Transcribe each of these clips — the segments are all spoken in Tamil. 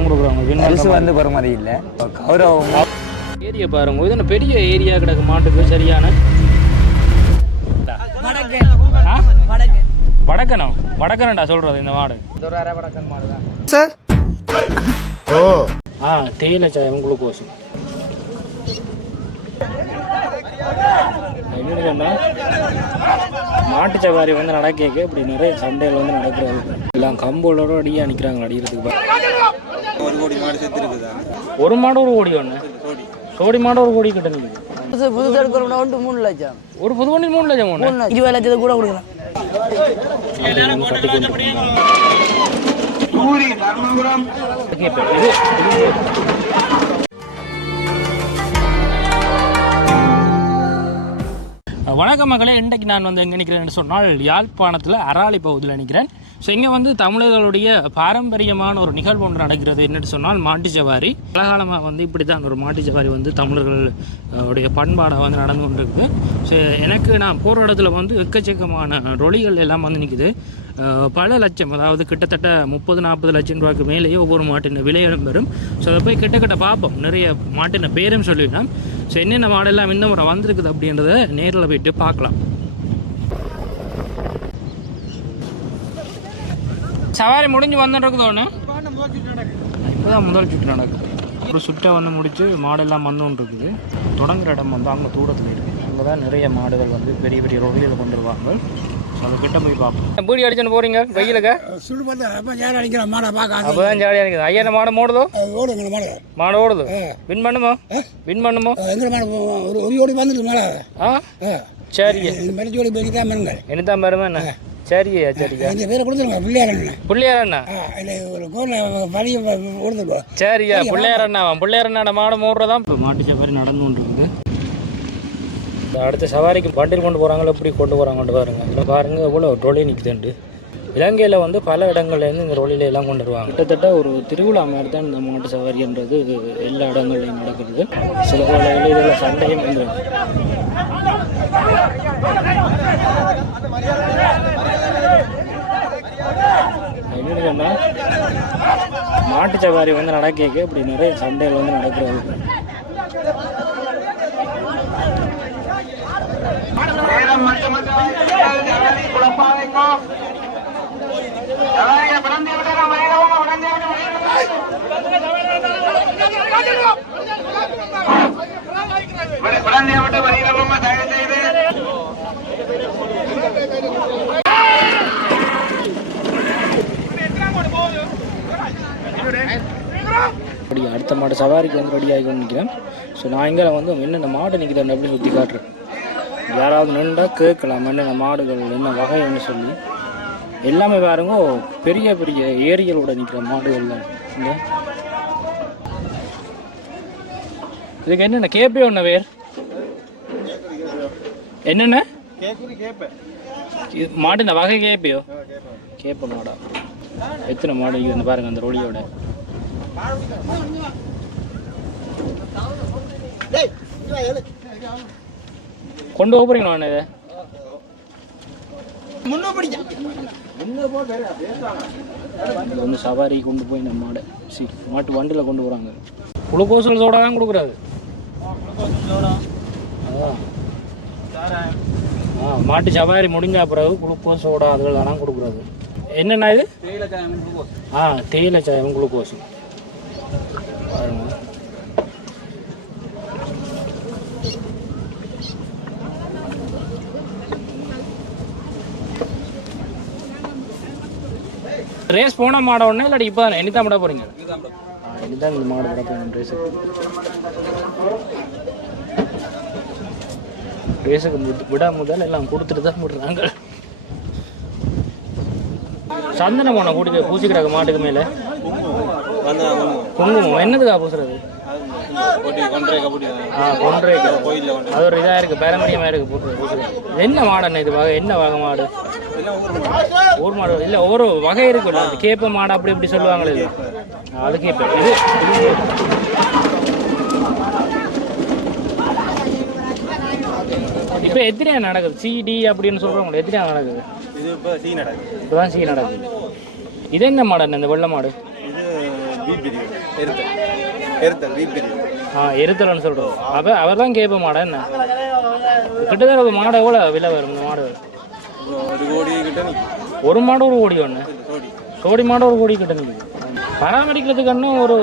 தான் கொடுக்குறாங்க. பரிசு வந்து பெறுமதி இல்லை, கௌரவம். ஏரியா பாருங்க, இது பெரிய ஏரியா கிடக்கு மாட்டுக்கு. சரியான வடக்கணும் வடக்கனண்டா சொல்றது இந்த மாடு. சார் தேயிலை சாயம் குளுக்கோஸ். மாட்டு சவாரி வந்து நடக்க இப்படி நிறைய சண்டைகள் வந்து நடக்கிறது. எல்லாம் கம்போலோட அடியா நிற்கிறாங்க அடிக்கிறதுக்கு. ஒரு மாடு ஒரு கோடி ஒன்று, சோடி மாடு ஒரு கோடி கிட்ட நிற்குது. புதுசு எடுக்கிறோம்னா 3 லட்சம், ஒரு புது வண்டி 3 லட்சம், 20 லட்சத்தை கூட கொடுக்கலாம். வணக்கம் மகளே, இன்றைக்கு நான் வந்து எங்கே நிற்கிறேன்னு சொன்னால் யாழ்ப்பாணத்தில் அராளி பகுதியில் நிற்கிறேன். ஸோ இங்கே வந்து தமிழர்களுடைய பாரம்பரியமான ஒரு நிகழ்வு ஒன்று நடக்கிறது. என்னென்னு சொன்னால் மாட்டு சவாரி. பலகாலமாக வந்து இப்படி தான் ஒரு மாட்டு சவாரி வந்து தமிழர்களுடைய பண்பாடாக வந்து நடந்து கொண்டு இருக்குது. ஸோ எனக்கு நான் போகிற இடத்துல வந்து எக்கச்சக்கமான ரொலிகள் எல்லாம் வந்து நிற்குது. பல லட்சம், அதாவது கிட்டத்தட்ட 30-40 லட்சம் ரூபாய்க்கு மேலேயே ஒவ்வொரு மாட்டின் விலையிடம் வரும். ஸோ அதை போய் கிட்ட பார்ப்போம். நிறைய மாட்டின பேரும் சொல்லிவிட்டோம். ஸோ என்னென்ன மாடெல்லாம் இந்த முறை வந்திருக்குது அப்படின்றத நேரில் போய்ட்டு பார்க்கலாம். சவாரி முடிஞ்சு வந்துட்டு ஒன்று இப்போ தான் முதல் சுற்று நடக்குது. ஒரு சுட்டை வந்து முடித்து மாடெல்லாம் வந்துட்டு இருக்குது. தொடங்குற இடம் வந்து அங்கே தூரத்தில் இருக்குது. அங்கே தான் நிறைய மாடுகள் வந்து பெரிய பெரிய ரொலியில் கொண்டு வருவாங்க. அது கிட்ட போய் பார்ப்போம். பூடி அடிச்சுன்னு போறீங்க வெயிலுக்கு? சுடு பார்த்து அப்போ ஜாலி அடிக்கிற மாடை பார்க்க அப்போ தான் ஜாலியாக இருக்குது. ஐயா என்ன மாடு ஓடுதோ? ஓடுங்க மாடு, மாடு ஓடுது. வின் பண்ணுமோ? வின் பண்ணுமோ? எங்கே மாடு ஒரு ஓடி வந்துருக்கு மாடை. சரி, மெரி ஜோடி போய் தான் பாருங்க. என்னதான் பாருமா என்ன? சரியா சரியா, இந்த பேரை கொடுத்துருங்க பிள்ளையாரண்ணா. பிள்ளையாரண்ணா இல்லை ஒரு கோரில் வழி கொடுத்துருக்கோம். சரியா, பிள்ளையாரண்ணாட மாடு ஓடுறதான் இப்போ மாட்டு சவாரி நடந்து கொண்டு இருக்குது. அடுத்த சவாரிக்கு வண்டியில் கொண்டு போகிறாங்களோ எப்படி கொண்டு போகிறாங்கன்னு பாருங்கள். இல்லை பாருங்கள் எவ்வளோ ரொலி நிற்குதுண்டு. இலங்கையில் வந்து பல இடங்கள்லேருந்து இந்த ரொலியில எல்லாம் கொண்டு வருவாங்க. கிட்டத்தட்ட ஒரு திருவிழா மாதிரி தான் இந்த மாட்டு சவாரின்றது எல்லா இடங்கள்லையும் நடக்கிறது. சில வேளைகளில் இதில் சண்டையும் வந்து என்னன்னு சொன்னால் மாட்டு சவாரி வந்து நடக்க இப்படி நிறைய சண்டைகள் வந்து நடக்கிறது. அடுத்த மாடு சவாரிக்கு வந்து ரெடி ஆகி நிற்கிறேன். ஸோ நான் இங்கே வந்து என்னென்ன மாடு நிற்கிறேன் அப்படின்னு சுற்றி காட்டுறேன். யாராவது நின்றா கேட்கலாம் என்னென்ன மாடுகள் என்ன வகைன்னு சொல்லி. எல்லாமே பாருங்க பெரிய பெரிய ஏரிகளோட நிற்கிற மாடுகள் தான். இந்த இதுக்கு என்னென்ன கேப்பே ஒன்று வேறு என்னென்ன மாடுன வகை கேப்பையோ? கேப்ப மாடா? எத்தனை மாடு இங்கே பாருங்க அந்த ரோலியோட. கொண்டு போறீங்களா இதை? வந்து சவாரி கொண்டு போய் இந்த மாடை மாட்டு வண்டியில் கொண்டு போகிறாங்க. குளுக்கோஸ் சோடா தான் கொடுக்குறாரு. மாட்டு சவாரி முடிஞ்ச பிறகு குளுக்கோஸ் சோடா அதுகளெல்லாம் கொடுக்குறாரு. என்னென்ன இது? தேயிலை சாயம் குளுக்கோஸ். பாருங்க, ரேஸ் போன மாட ஒன்று இல்லாட்டி இப்போ தானே இனிதான் விட போகிறீங்க? இனிதான் இந்த மாடு விட போகணும் ரேஸுக்கு விட முதல் எல்லாம் கொடுத்துட்டு தான் விடுறாங்க. சந்தன போன கூட்டி பூசிக்கிறாங்க மாட்டுக்கு மேலே. குங்குமம் என்னதுக்கா பூசுறது? அது ஒரு இதாக இருக்குது, பாரம்பரியமாக இருக்குது பூசுறது. என்ன மாடண்ணா இது? வகை என்ன வகை மாடு? ஊர் மாடு இல்லை, ஒரு வகை இருக்குல்ல, அது கேப்ப மாடு அப்படி இப்படி சொல்லுவாங்களே, இல்லை அது கேப்ப. இது இப்போ எத்தனையா நடக்குது? சிடி அப்படின்னு சொல்கிறவங்களே எத்தனையா நடக்குது? இப்போதான் சி நடக்குது. இது என்ன மாடு? இந்த வெள்ளை மாடு எருத்தலன்னு சொல்கிறோம். அப்போ அவர் தான் கேட்ப மாடா என்ன கிட்டத்தட்ட ஒரு மாடு எவ்வளோ விலை வரும்? இந்த மாடு 1 கோடி கிட்ட ஒரு மாடு 1 கோடி ஒன்று கோடி மாடு 1 கோடி கிட்ட நிற்குது. பராமரிக்கிறதுக்கு இன்னும் ஒரு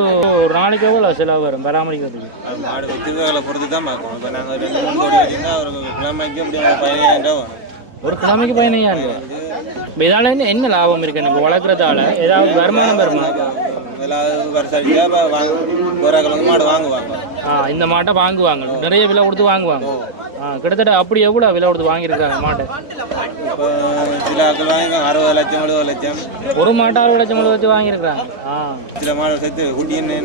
நாளைக்கு எவ்வளோ செலவு வரும் பராமரிக்கிறதுக்கு? மாடு வச்சிருக்க பொறுத்து தான் பார்க்கணும். இப்போ நாங்கள் 2 கோடி வச்சுருந்தா ஒரு கிழமைக்கு அப்படி 15,000 ரூபா வரும். ஒரு கிழமைக்கு 15,000 ரூபா. இப்போ இதால் என்ன லாபம் இருக்குது? நம்ம வளர்க்குறதால ஏதாவது வருமானம் வருமா? முதலாவது வருஷம் வாங்க போராக்கள் மாடு வாங்குவாங்க. இந்த மாட்டை வாங்குவாங்க, நிறைய விலை கொடுத்து வாங்குவாங்க. கிட்டத்தட்ட அப்படி எவ்வளோ விலை கொடுத்து வாங்கியிருக்காங்க மாட்டை? இப்போ சில ஆக்கள் வாங்கி 60 லட்சம் 70 லட்சம். ஒரு மாட்டை 60 லட்சம் வச்சு வாங்கியிருக்காங்க. சில மாடு செத்து குட்டின்னு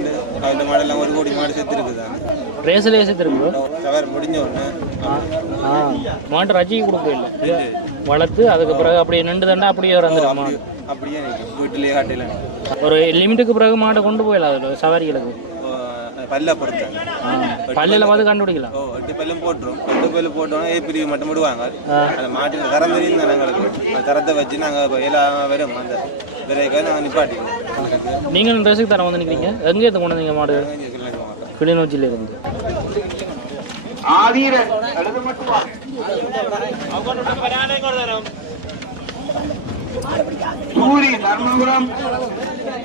அந்த மாடெல்லாம் 1 கோடி மாடு செத்து இருக்குது. ரேஸில் செத்து இருக்கு கவர் முடிஞ்ச ஒன்று மாட்டை ரஜிக்கு கொடுக்க இல்லை, வளர்த்து அதுக்கு பிறகு அப்படியே நின்று தண்டா அப்படியே வந்துடும் மாடு. அப்படியே நிற்கும் வீட்டிலேயே காட்டில ஒரு லிமிட்டுக்கு பிறகு மாட்டை கொண்டு போயிடலாம் அதில் சவாரிகளுக்கு. பல்ல பொறுத்தாங்க பல்லில் பார்த்து கண்டுபிடிக்கலாம். 8 பல்லும் போட்டுரும். 8 பல்லு போட்டோன்னா பிரிவு மட்டும் விடுவாங்க. அந்த மாட்டில் தரம் தெரியும் தான் எங்களுக்கு. அந்த தரத்தை வச்சு நாங்கள் எல்லாம் வரும். அந்த விரைக்காக நாங்கள் நிப்பாட்டிக்குவோம். நீங்கள் ட்ரெஸ்ஸுக்கு தரம் வந்து நிற்கிறீங்க. எங்கே இருந்து கொண்டு வந்தீங்க மாடு? கிளிநொச்சியில் இருந்து.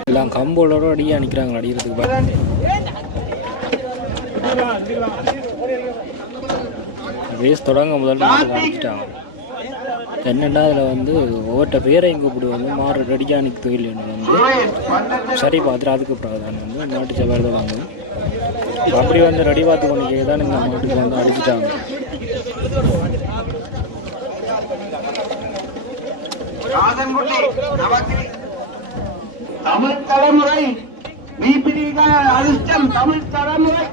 எல்லாம் கம்போலோட அடியா நிற்கிறாங்க. அடிக்கிறதுக்கு ரேஸ் தொடங்க முதல் மாடு அடிச்சிட்டாங்க. என்னென்னா அதில் வந்து ஒவ்வொருத்த பேரையும் கூப்பிடுவாங்க. மாடு ரெடியாக நிற்க இல்லைன்னு வந்து சரி பார்த்துட்டு அதுக்கு பிறகு தான் வந்து மாட்டு சவாரி தொடங்க. அப்படி வந்து ரெடி பார்த்து கொண்டு தான் இந்த மாட்டுக்கு வந்து அடிச்சிட்டாங்க. தமிழ் தலைமுறை தமிழ் தலைமுறை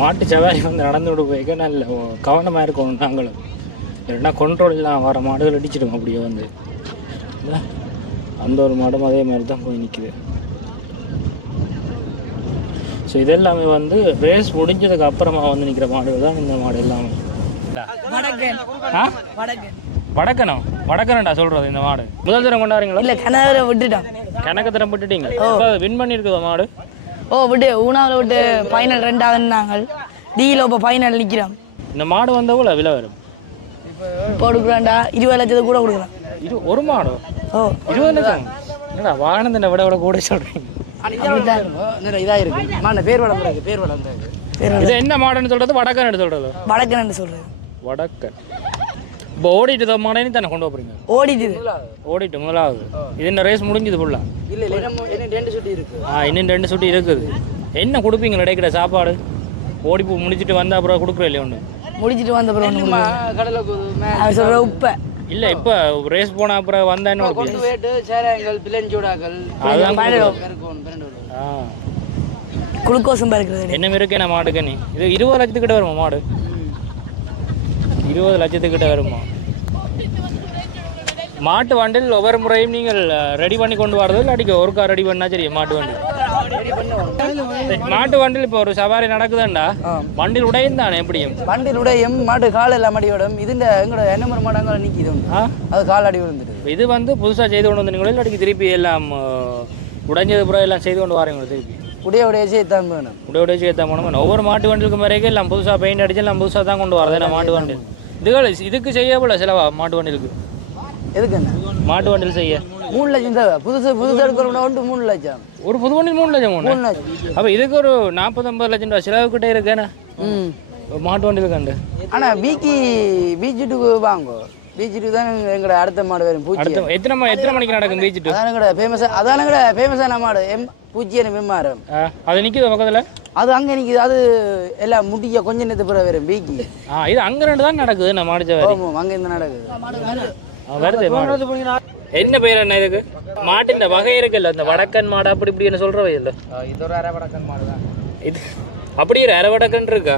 மாட்டு சவாரி வந்து நடந்து விட போய்க்க நல்ல கவனமாக இருக்கணும். நாங்களும் இல்லைன்னா கண்ட்ரோல் இல்லாமல் வர மாடுகள் அடிச்சிடும். அப்படியே வந்து அந்த ஒரு மாடும் அதே மாதிரி தான் போய் நிற்குது. ஸோ இதெல்லாமே வந்து ரேஸ் முடிஞ்சதுக்கு அப்புறமா வந்து நிற்கிற மாடுகள் தான் இந்த மாடு எல்லாமே. வடக்கணும் வடக்கணும்டா சொல்கிறது. இந்த மாடு முதல் தரம் கொண்டாடுறீங்களா? இல்லை கனகரை விட்டுட்டான். கணக்கு தரம் விட்டுட்டீங்க. வின் பண்ணியிருக்குதோ மாடு? விட்டு ஊனாவில் விட்டு ஃபைனல் 2வது நாங்கள் டியில் இப்போ ஃபைனல் நிற்கிறோம். இந்த மாடு வந்தவங்கள விலை வரும் கொடுக்குறாண்டா 20 லட்சத்துக்கு கூட கொடுக்கலாம். இது ஒரு மாடு 20 லட்சம்? என்னடா வாகனத்தை விட கூட சொல்கிறீங்க? இதாக இருக்கு மாடு பேர் வளர்ந்துருக்கு. பேர் வளர்ந்துருக்கு. இது என்ன மாடுன்னு சொல்கிறது? வடக்கன்னு சொல்கிறது? வடக்கன்னு சொல்கிறது. வடக்கன். இப்போ ஓடிட்டு மாடேன்னு தானே கொண்டு போகிறீங்க? ஓடிட்டு முதலாவது. இது என்ன ரேஸ் முடிஞ்சது ஃபுல்லாக? இல்லை இன்னும் 2 சுட்டி இருக்குது. இன்னும் 2 சுட்டி இருக்குது. என்ன கொடுப்பீங்க கிடைக்கிற சாப்பாடு? ஓடி முடிச்சுட்டு வந்தால் அப்புறம் கொடுக்குறோம் இல்லையா? ஒன்று முடிச்சுட்டு வந்த அப்புறம் ஒன்று கடலை சொல்கிற உப்பை இல்லை. இப்போ ரேஸ் போனால் அப்புறம் வந்தா என்ன குளுக்கோஸும் இருக்குது. என்ன இருக்கே நான் மாட்டுக்கு நீ இது 20 லட்சத்துக்கிட்ட வருமா மாடு? 20 லட்சத்துக்கிட்ட வருமா? மாட்டு வண்டில் ஒவ்வொரு முறையும் நீங்கள் ரெடி பண்ணி கொண்டு வரது இல்லை அடிக்க ஒரு கார் ரெடி பண்ணால் சரி? மாட்டு வண்டி மாட்டு வண்டியில் இப்போ ஒரு சவாரி நடக்குதுண்டா வண்டில் உடையும் தானே? எப்படியும் வண்டில் உடையும் மாட்டு கால் எல்லாம் அடியோடும். இது எங்களோட என்ன மாடு அங்கே நிற்கிது அது கால் அடி விழுந்துட்டு. இது வந்து புதுசாக செய்து கொண்டு வந்தீங்களோ இல்லை அடிக்க திருப்பி எல்லாம் உடைஞ்சது புறம் எல்லாம் செய்து கொண்டு வரீங்களோ? திருப்பி உடைய சேர்த்தான் வேணும். உடைய சேர்த்தான் போகணும். ஒவ்வொரு மாட்டு வண்டிலுக்கு வரைக்கும் எல்லாம் புதுசாக பெயிண்ட் அடிச்சு எல்லாம் புதுசாக தான் கொண்டு வரது. நான் மாட்டு வண்டில் இதுக்கு செய்ய போல செலவா? மாட்டு வண்டிலுக்கு எதுக்கு என்ன மாட்டு வண்டியில் செய்ய 3 லட்சம் தேவை. புதுசு எடுக்கிறோம்னா 3 லட்சம். ஒரு புது வண்டியில் 3 லட்சம் 3 லட்சம். அப்போ இதுக்கு ஒரு 40-50 லட்சம் ரூபா செலவுக்கிட்டே இருக்கேண்ணா மாட்டு வண்டியில் கண்டு. ஆனால் பீச்சுக்கு வாங்கோ. பீச்சுக்கு தான் எங்களோட அடுத்த மாடு வரும். பூச்சி எத்தனை மணிக்கு நடக்கும் பீச்சுட்டு? அதான் எங்களோட ஃபேமஸான மாடு பூச்சியான வெம்மாரம். அது நிற்குது பக்கத்தில். அது அங்கே நிற்குது. அது எல்லாம் முடிய கொஞ்சம் நேரத்து பிறகு வரும் பீக்கி. இது அங்கே 2 தான் நடக்குது. நான் மாடு சவாரி அங்கே இருந்து நடக்குது. வருது. என்ன பேர் என்ன இதுக்கு? மாட்டின் வகை இருக்குல்ல, இந்த வடக்கன் மாடு அப்படி இப்படி என்ன சொல்றவை இல்லை? இது ஒரு அரை வடக்கன் மாடு தான். இது அப்படி ஒரு அரை வடக்கன் இருக்கா?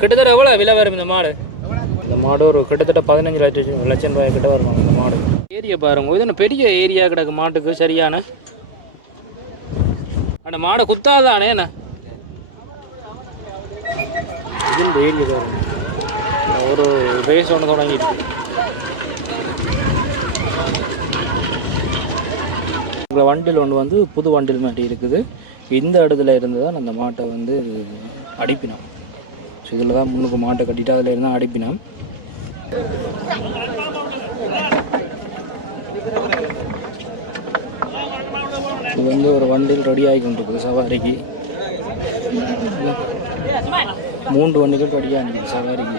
கிட்டத்தட்ட எவ்வளோ விலை வரும் இந்த மாடு? இந்த மாடு ஒரு கிட்டத்தட்ட 15 லட்சம் ரூபாய் கிட்ட வரும் இந்த மாடு. ஏரியா பாருங்க. இது என்ன பெரிய ஏரியா கிடக்கு மாட்டுக்கு சரியான. அந்த மாடை குத்தாதானே என்ன? இது இந்த ஏரியா பாருங்க. ஒரு ரேஸ் ஒன்று தொடங்கிட்டு வண்டில் ஒன்று வந்து புது வண்டில் மாதிரி இருக்குது. இந்த இடத்துல இருந்து தான் அந்த மாட்டை வந்து அடிப்பினோம். ஸோ இதில் தான் முன்னுக்கு மாட்டை கட்டிட்டு அதில் இருந்தால் அடிப்பினோம். இது வந்து ஒரு வண்டியில் ரெடி ஆகி கொண்டிருக்குது சவாரிக்கு. 3 வண்டிகள் ரெடியாக இருக்குது சவாரிக்கு.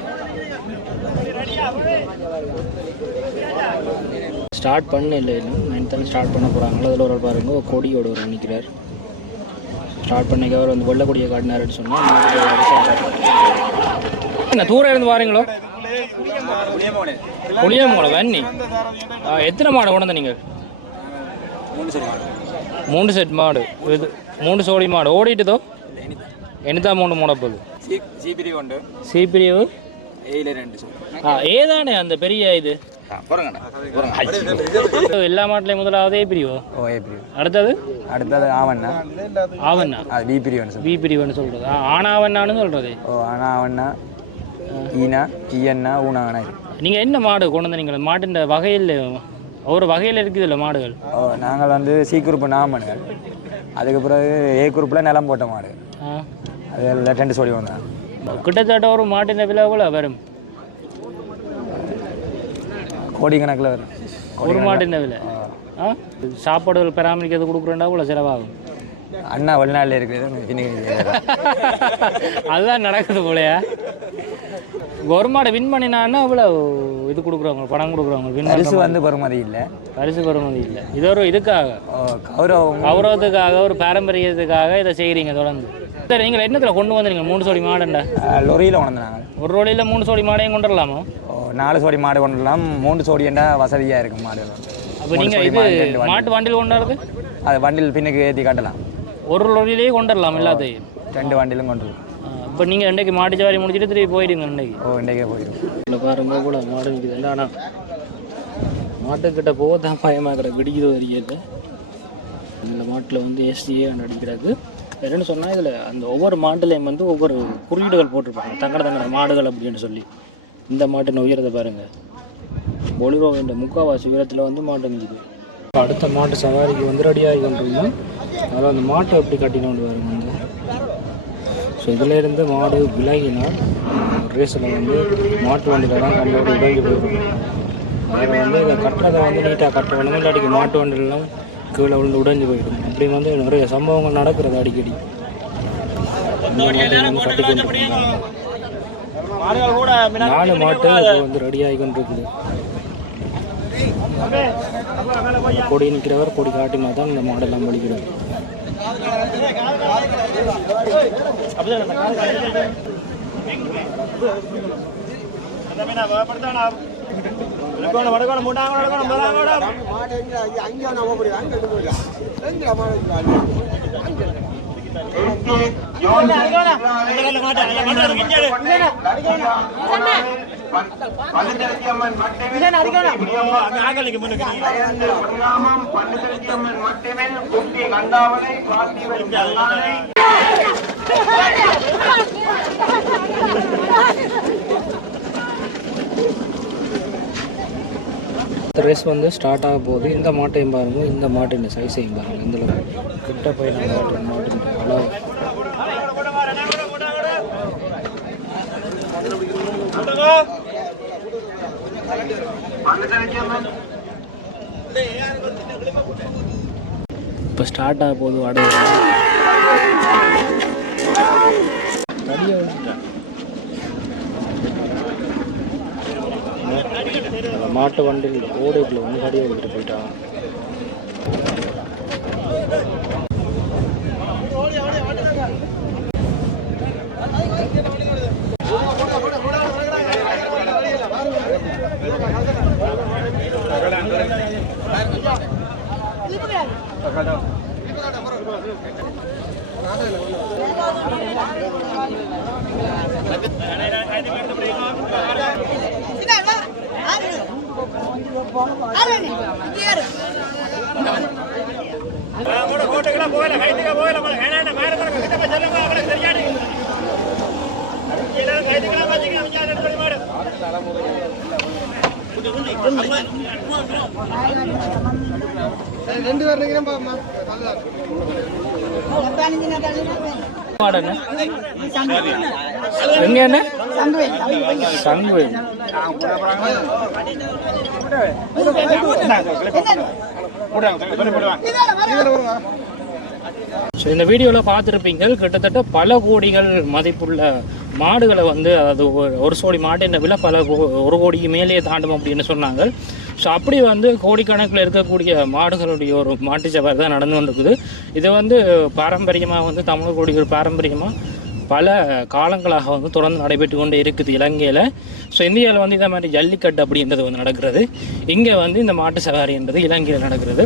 ஸ்டார்ட் பண்ண இல்லை இன்னும் 9 ஸ்டார்ட் பண்ண போகிறாங்களோ. அதில் ஒரு பாருங்க கொடியோட ஒரு நிற்கிறார். ஸ்டார்ட் பண்ணிக்க அவர் வந்து வெள்ளை கொடியை காட்டினாருன்னு சொன்னால் என்ன தூரம் இருந்து பாருங்களோ. புளியமோட வன்னி எத்தனை மாடு கொண்டு வந்த நீங்கள்? 3 செட் மாடு. இது 3 சோடி மாடு ஓடிட்டுதோ எனிதா 3 மூட போகுது. சீப்பிரிவு ஏதானே அந்த பெரிய இது எல்லா மாட்டிலையும் முதலாவது ஏ பிரிவோ. அடுத்தது ஆவண்ணா ஆவண்ணா பி பிரிவுன்னு சொல்றது. ஆனாவண்ணான்னு சொல்றது. ஆனாவண்ணா ஈனா ஈயண்ணா ஊனாவண்ணா. நீங்கள் என்ன மாடு கொண்டு வந்தீங்க? மாட்டின் வகையில் ஒவ்வொரு வகையில் இருக்குது இல்லை மாடுகள். நாங்கள் வந்து சி குரூப் நாமனுங்கள், அதுக்கு பிறகு ஏ குரூப்பில் நிலம் போட்ட மாடு, அது 2 சோடி ஒன்று. கிட்டத்தட்ட ஒரு மாட்டின் விலை கூட வரும் கோடி கணக்கில் வரும் ஒரு மாட்டின் விலை. சாப்பாடுகள் பராமரிக்கிறது கொடுக்குறேன்டா கூட செலவாகும். அண்ணா வெளிநாட்டில் இருக்குது அதுதான் நடக்குது போலையா. ஒரு மாடை வின் பண்ணினான்னா அவ்வளோ இது கொடுக்குறவங்க பணம் கொடுக்குறவங்க பரிசு வந்து பெறுமதி இல்லை. பரிசு பெறுமதி இல்லை. இது ஒரு இதுக்காக கௌரவத்துக்காக ஒரு பாரம்பரியத்துக்காக இதை செய்கிறீங்க தொடர்ந்து. சரி, நீங்கள் என்னத்தில் கொண்டு வந்துறீங்க? 3 சோடி மாடுண்டா லொரியில் கொண்டு வந்தாங்க. ஒரு லொரியில் 3 சோடி மாடையும் கொண்டு வரலாமா? 4 சோடி மாடு கொண்டு வரலாம். 3 சோடிண்டா வசதியாக இருக்கும் மாடு. அப்போ நீங்கள் இது மாட்டு வண்டியில் கொண்டு வரது? அது வண்டியில் பின்னுக்கு ஏற்றி காட்டலாம். ஒரு லொரியிலேயே கொண்டு வரலாம் எல்லாத்தையும்? 2 வண்டியிலும் கொண்டு வரலாம். இப்போ நீங்கள் இன்றைக்கு மாட்டு சவாரி முடிச்சுட்டு திரும்பி போயிடுங்க இன்றைக்கு? இன்றைக்கே போயிடும். இல்லை பாருங்க கூட மாடு இருக்குது இல்லை. ஆனால் மாட்டுக்கிட்ட போக தான் பயமாக்கிற பிடிக்கிறது வரைக்கும். இந்த மாட்டில் வந்து எஸ்டிஏ அடிக்கிறாங்க. என்னென்னு சொன்னால் இதில் அந்த ஒவ்வொரு மாட்டுலேயும் வந்து ஒவ்வொரு குறியீடுகள் போட்டிருப்பாங்க, தங்கட மாடுகள் அப்படின்னு சொல்லி. இந்த மாட்டின் உயரத்தை பாருங்கள். பொலிரோவின் முக்கால்வாசி உயரத்தில் வந்து மாட்டு நிற்குது. அடுத்த மாட்டு சவாரிக்கு வந்து ரெடியாகி கொண்டிருந்தோம். அதில் அந்த மாட்டை எப்படி கட்டினோண்டு பாருங்க. வந்து ஸோ இதில் இருந்து மாடு விலகினால் ரேஸில் வந்து மாட்டு வண்டியில் தான் கண்டோடு உடஞ்சி போயிடும். அதில் வந்து இதை கட்டுறதை வந்து நீட்டாக கட்டணும், இல்லாட்டிக்கு மாட்டு வண்டிலாம் கீழே விழுந்து உடைஞ்சு போயிடும். இப்படி வந்து நிறைய சம்பவங்கள் நடக்கிறது அடிக்கடி. கட்டி கொண்டு 4 மாட்டு வந்து ரெடியாகி கொண்டு இருக்குது. கொடி நிற்கிறவர் கொடி காட்டினா தான் இந்த மாடெல்லாம் படிக்கிறது. ரேஸ் வந்து ஸ்டார்ட் ஆக போகுது. இந்த மாட்டையும் பாருங்க, இந்த மாட்டின் சைஸையும் பாருங்க. இந்த கிட்ட போய் மாட்டின் அளவு இப்போ ஸ்டார்ட் ஆக போகுது. மாட்டு வண்டியில் ஓடைக்குள்ள வந்து கடியை விட்டு போயிட்டான். மாடண்ணே எங்க என்ன சங்கு ஸோ இந்த வீடியோவில் பார்த்துருப்பீங்க கிட்டத்தட்ட பல கோடிகள் மதிப்புள்ள மாடுகளை வந்து அதாவது ஒரு சோடி மாட்டின் விலை ஒரு கோடிக்கு மேலேயே தாண்டும் அப்படின்னு சொன்னாங்க. ஸோ அப்படி வந்து கோடிக்கணக்கில் இருக்கக்கூடிய மாடுகளுடைய ஒரு மாட்டு சவாரி தான் நடந்து கொண்டிருக்குது. இது வந்து பாரம்பரியமாக வந்து தமிழ் கோடிகள் பாரம்பரியமாக பல காலங்களாக வந்து தொடர்ந்து நடைபெற்று கொண்டே இருக்குது இலங்கையில். ஸோ இந்தியாவில் வந்து இதே மாதிரி ஜல்லிக்கட்டு அப்படின்றது வந்து நடக்கிறது. இங்கே வந்து இந்த மாட்டு சவாரின்றது இலங்கையில் நடக்கிறது.